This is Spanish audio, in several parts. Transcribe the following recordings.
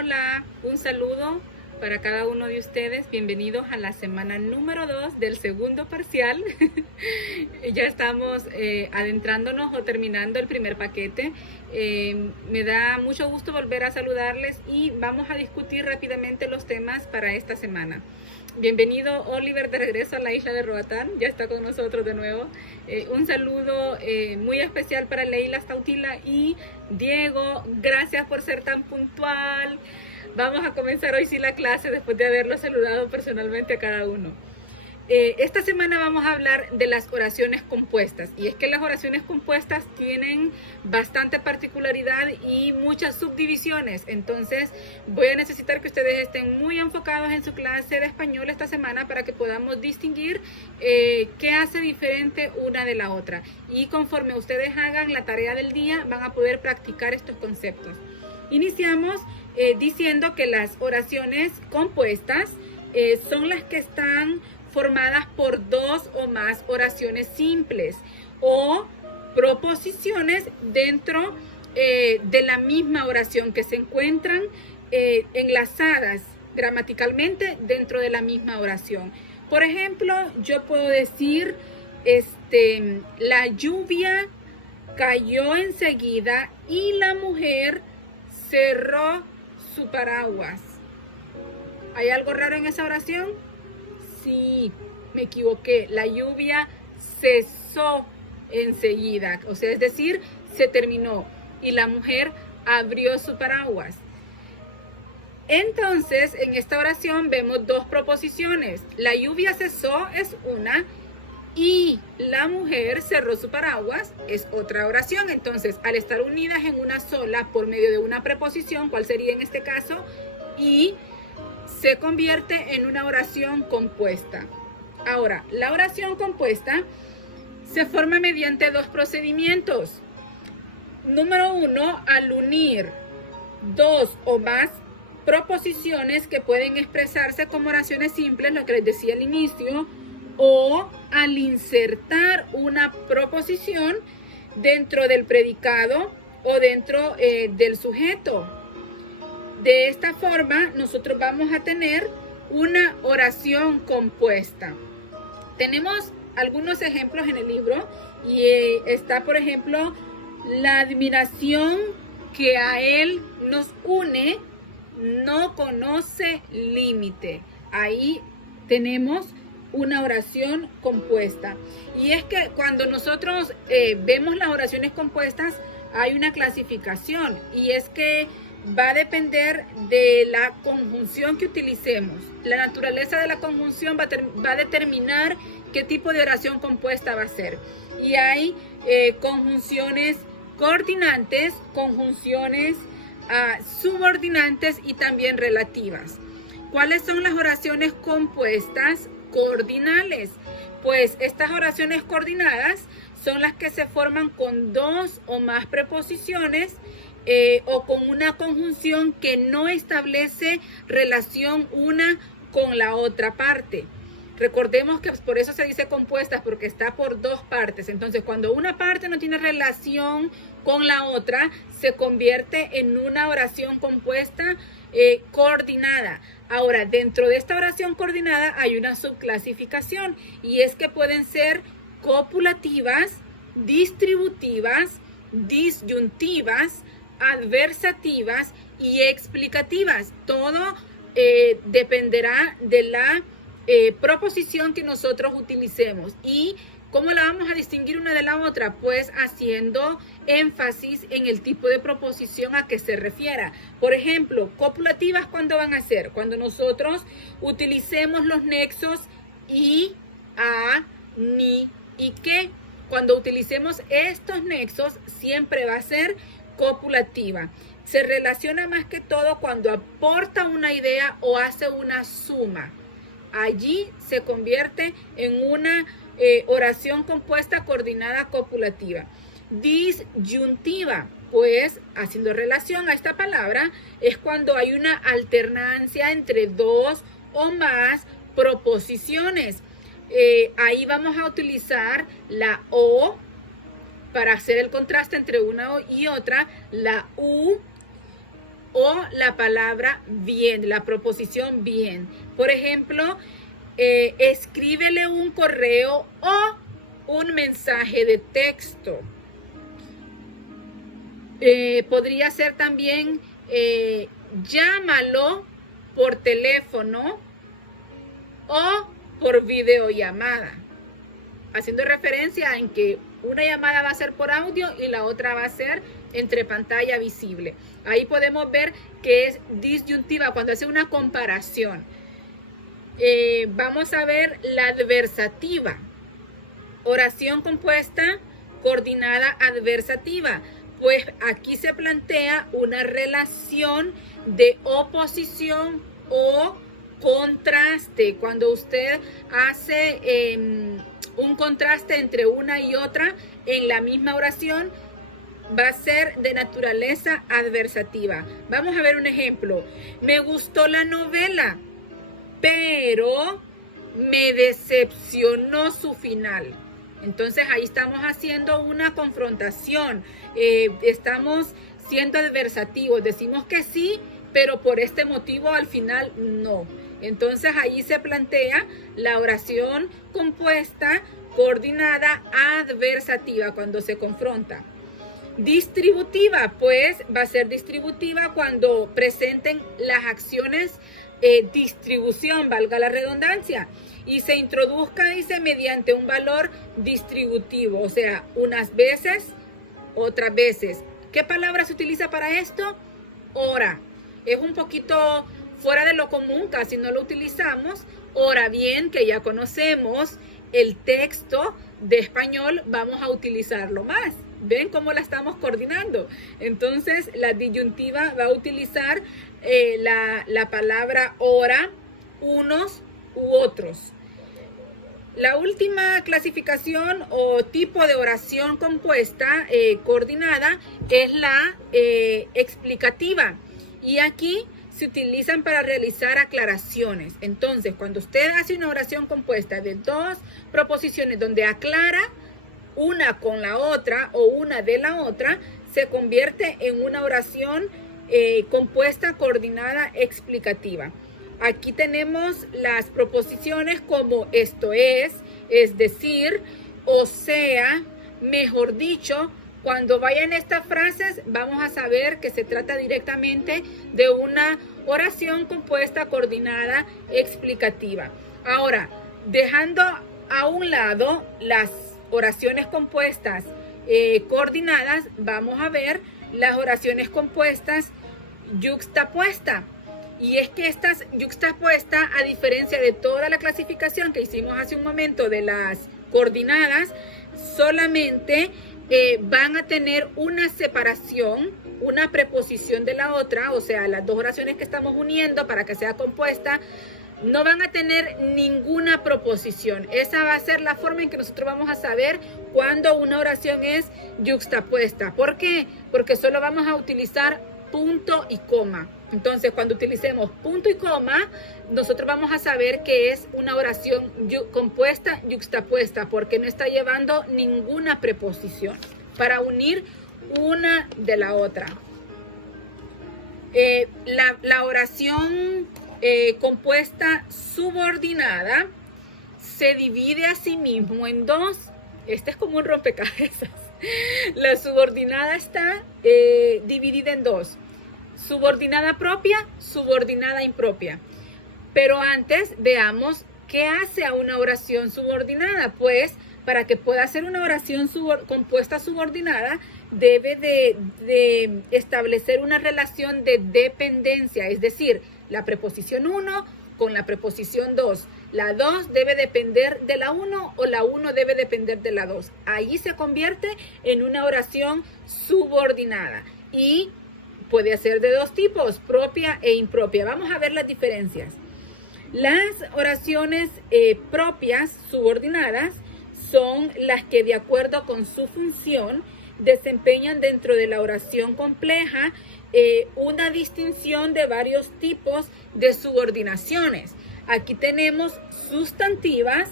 Hola, un saludo para cada uno de ustedes. Bienvenidos a la semana número 2 del segundo parcial. Ya estamos adentrándonos o terminando el primer paquete. Me da mucho gusto volver a saludarles y vamos a discutir rápidamente los temas para esta semana. Bienvenido Oliver de regreso a la isla de Roatán, ya está con nosotros de nuevo. Un saludo muy especial para Leila Stautila y Diego, gracias por ser tan puntual. Vamos a comenzar hoy sí la clase después de haberlo saludado personalmente a cada uno. Esta semana vamos a hablar de las oraciones compuestas, y es que las oraciones compuestas tienen bastante particularidad y muchas subdivisiones. Entonces voy a necesitar que ustedes estén muy enfocados en su clase de español esta semana para que podamos distinguir qué hace diferente una de la otra, y conforme ustedes hagan la tarea del día van a poder practicar estos conceptos. Iniciamos diciendo que las oraciones compuestas son las que están formadas por dos o más oraciones simples o proposiciones dentro de la misma oración, que se encuentran enlazadas gramaticalmente dentro de la misma oración. Por ejemplo, yo puedo decir, la lluvia cayó enseguida y la mujer cerró su paraguas. ¿Hay algo raro en esa oración? Sí, me equivoqué. La lluvia cesó enseguida, o sea, es decir, se terminó y la mujer abrió su paraguas. Entonces, en esta oración vemos dos proposiciones. La lluvia cesó es una y la mujer cerró su paraguas es otra oración. Entonces, al estar unidas en una sola por medio de una preposición, ¿cuál sería en este caso? Y se convierte en una oración compuesta. Ahora, la oración compuesta se forma mediante dos procedimientos. Número uno, al unir dos o más proposiciones que pueden expresarse como oraciones simples, lo que les decía al inicio, o al insertar una proposición dentro del predicado o dentro del sujeto. De esta forma, nosotros vamos a tener una oración compuesta. Tenemos algunos ejemplos en el libro y está, por ejemplo, la admiración que a él nos une no conoce límite. Ahí tenemos una oración compuesta. Y es que cuando nosotros vemos las oraciones compuestas, hay una clasificación, y es que va a depender de la conjunción que utilicemos. La naturaleza de la conjunción va a determinar qué tipo de oración compuesta va a ser. Y hay conjunciones coordinantes, conjunciones subordinantes y también relativas. ¿Cuáles son las oraciones compuestas coordinales? Pues estas oraciones coordinadas son las que se forman con dos o más preposiciones o con una conjunción que no establece relación una con la otra parte. Recordemos que por eso se dice compuestas, porque está por dos partes. Entonces, cuando una parte no tiene relación con la otra, se convierte en una oración compuesta coordinada. Ahora, dentro de esta oración coordinada hay una subclasificación, y es que pueden ser copulativas, distributivas, disyuntivas, adversativas y explicativas. Todo dependerá de la proposición que nosotros utilicemos. ¿Y cómo la vamos a distinguir una de la otra? Pues haciendo énfasis en el tipo de proposición a que se refiera. Por ejemplo, copulativas, ¿cuándo van a ser? Cuando nosotros utilicemos los nexos y, a, ni y que. Cuando utilicemos estos nexos siempre va a ser copulativa. Se relaciona más que todo cuando aporta una idea o hace una suma. Allí se convierte en una oración compuesta coordinada copulativa. Disyuntiva, pues haciendo relación a esta palabra, es cuando hay una alternancia entre dos o más proposiciones. Ahí vamos a utilizar la o para hacer el contraste entre una y otra, la u o la palabra bien, la proposición bien. Por ejemplo, escríbele un correo o un mensaje de texto. Podría ser también llámalo por teléfono o por videollamada, haciendo referencia en que una llamada va a ser por audio y la otra va a ser entre pantalla visible. Ahí podemos ver que es disyuntiva cuando hace una comparación. Vamos a ver la adversativa. Oración compuesta, coordinada adversativa. Pues aquí se plantea una relación de oposición o contraste. Cuando usted hace un contraste entre una y otra en la misma oración, va a ser de naturaleza adversativa. Vamos a ver un ejemplo. Me gustó la novela, pero me decepcionó su final. Entonces ahí estamos haciendo una confrontación, estamos siendo adversativos, decimos que sí, pero por este motivo al final no. Entonces ahí se plantea la oración compuesta, coordinada, adversativa cuando se confronta. Distributiva, pues va a ser distributiva cuando presenten las acciones distribución, valga la redundancia, y se introduzca, dice, mediante un valor distributivo, o sea, unas veces, otras veces. ¿Qué palabra se utiliza para esto? Hora. Es un poquito fuera de lo común, casi no lo utilizamos. Ahora bien, que ya conocemos el texto de español, vamos a utilizarlo más. ¿Ven cómo la estamos coordinando? Entonces, la disyuntiva va a utilizar la palabra hora, unos u otros. La última clasificación o tipo de oración compuesta coordinada es la explicativa. Y aquí se utilizan para realizar aclaraciones. Entonces, cuando usted hace una oración compuesta de dos proposiciones donde aclara una con la otra o una de la otra, se convierte en una oración compuesta, coordinada, explicativa. Aquí tenemos las proposiciones como esto es decir, o sea, mejor dicho. Cuando vayan estas frases, vamos a saber que se trata directamente de una oración compuesta, coordinada, explicativa. Ahora, dejando a un lado las oraciones compuestas coordinadas, vamos a ver las oraciones compuestas yuxtapuestas. Y es que estas yuxtapuestas, a diferencia de toda la clasificación que hicimos hace un momento de las coordinadas, solamente van a tener una separación, una preposición de la otra, o sea, las dos oraciones que estamos uniendo para que sea compuesta, no van a tener ninguna proposición. Esa va a ser la forma en que nosotros vamos a saber cuando una oración es yuxtapuesta. ¿Por qué? Porque solo vamos a utilizar punto y coma. Entonces, cuando utilicemos punto y coma, nosotros vamos a saber que es una oración compuesta, yuxtapuesta, porque no está llevando ninguna preposición para unir una de la otra. La oración compuesta subordinada se divide a sí mismo en dos. Este es como un rompecabezas. La subordinada está dividida en dos. Subordinada propia, subordinada impropia. Pero antes veamos qué hace a una oración subordinada. Pues para que pueda ser una oración compuesta subordinada, debe de establecer una relación de dependencia, es decir, la preposición 1 con la preposición 2. La 2 debe depender de la 1 o la 1 debe depender de la 2. Ahí se convierte en una oración subordinada y puede ser de dos tipos, propia e impropia. Vamos a ver las diferencias. Las oraciones propias subordinadas son las que, de acuerdo con su función, desempeñan dentro de la oración compleja una distinción de varios tipos de subordinaciones. Aquí tenemos sustantivas,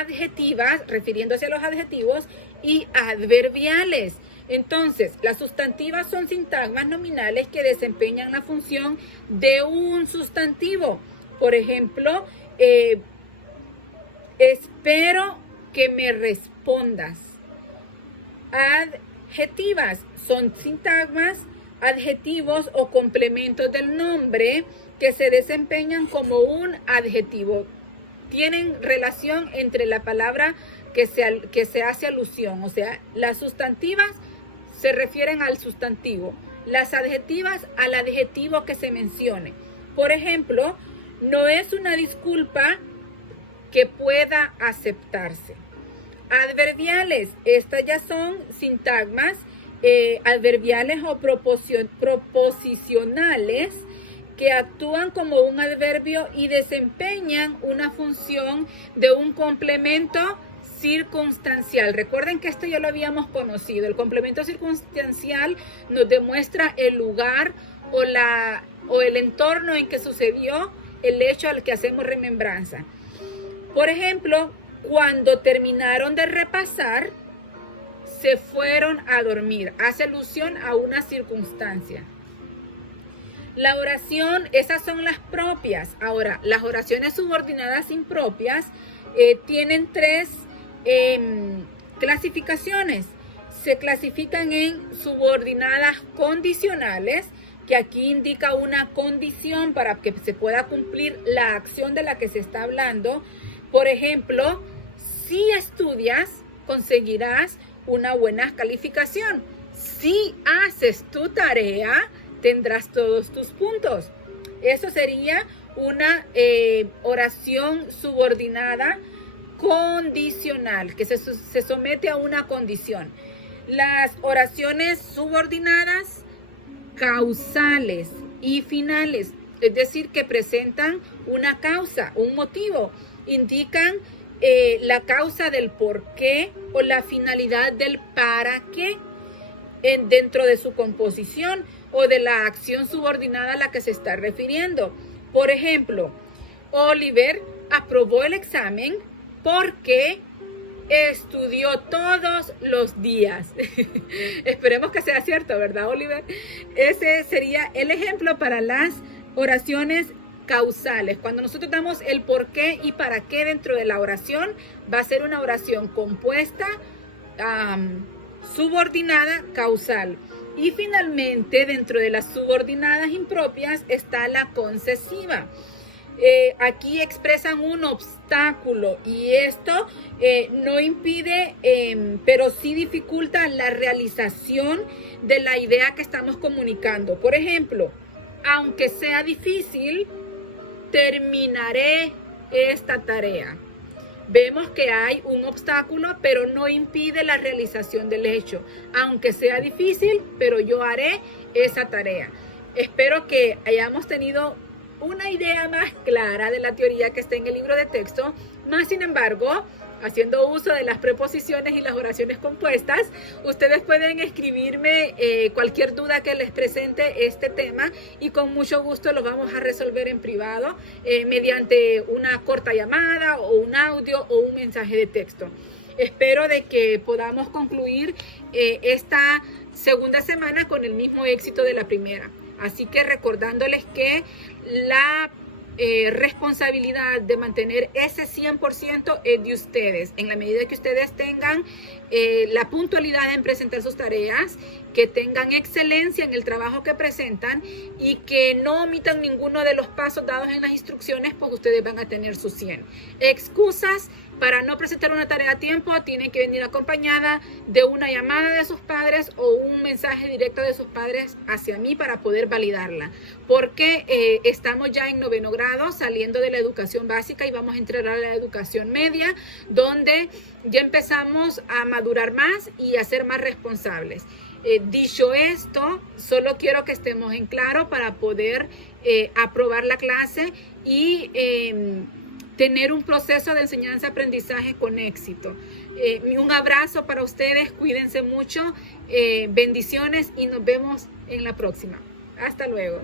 adjetivas, refiriéndose a los adjetivos, y adverbiales. Entonces, las sustantivas son sintagmas nominales que desempeñan la función de un sustantivo. Por ejemplo, espero que me respondas. Adjetivas son sintagmas, adjetivos o complementos del nombre que se desempeñan como un adjetivo. Tienen relación entre la palabra que se hace alusión. O sea, las sustantivas se refieren al sustantivo, las adjetivas al adjetivo que se mencione. Por ejemplo, no es una disculpa que pueda aceptarse. Adverbiales, estas ya son sintagmas adverbiales o proposicionales que actúan como un adverbio y desempeñan una función de un complemento circunstancial. Recuerden que esto ya lo habíamos conocido. El complemento circunstancial nos demuestra el lugar o el entorno en que sucedió el hecho al que hacemos remembranza. Por ejemplo, cuando terminaron de repasar, se fueron a dormir. Hace alusión a una circunstancia. La oración, esas son las propias. Ahora, las oraciones subordinadas impropias tienen tres clasificaciones. Se clasifican en subordinadas condicionales, que aquí indica una condición para que se pueda cumplir la acción de la que se está hablando. Por ejemplo, si estudias, conseguirás una buena calificación. Si haces tu tarea, tendrás todos tus puntos. Eso sería una oración subordinada condicional, que se somete a una condición. Las oraciones subordinadas causales y finales, es decir, que presentan una causa, un motivo, indican la causa del por qué o la finalidad del para qué dentro de su composición o de la acción subordinada a la que se está refiriendo. Por ejemplo, Oliver aprobó el examen porque estudió todos los días. Esperemos que sea cierto, ¿verdad, Oliver? Ese sería el ejemplo para las oraciones causales. Cuando nosotros damos el por qué y para qué dentro de la oración, va a ser una oración compuesta, subordinada, causal. Y finalmente, dentro de las subordinadas impropias está la concesiva. Aquí expresan un obstáculo y esto no impide, pero sí dificulta la realización de la idea que estamos comunicando. Por ejemplo, aunque sea difícil, terminaré esta tarea. Vemos que hay un obstáculo, pero no impide la realización del hecho. Aunque sea difícil, pero yo haré esa tarea. Espero que hayamos tenido una idea más clara de la teoría que está en el libro de texto. Más sin embargo, haciendo uso de las preposiciones y las oraciones compuestas, ustedes pueden escribirme cualquier duda que les presente este tema y con mucho gusto lo vamos a resolver en privado mediante una corta llamada o un audio o un mensaje de texto. Espero de que podamos concluir esta segunda semana con el mismo éxito de la primera. Así que recordándoles que la responsabilidad de mantener ese 100% es de ustedes. En la medida que ustedes tengan la puntualidad en presentar sus tareas, que tengan excelencia en el trabajo que presentan y que no omitan ninguno de los pasos dados en las instrucciones, pues ustedes van a tener sus 100. Excusas para no presentar una tarea a tiempo tienen que venir acompañada de una llamada de sus padres o un mensaje directo de sus padres hacia mí para poder validarla. Porque estamos ya en 9º grado, saliendo de la educación básica y vamos a entrar a la educación media, donde ya empezamos a madurar más y a ser más responsables. Dicho esto, solo quiero que estemos en claro para poder aprobar la clase y tener un proceso de enseñanza-aprendizaje con éxito. Un abrazo para ustedes, cuídense mucho, bendiciones y nos vemos en la próxima. Hasta luego.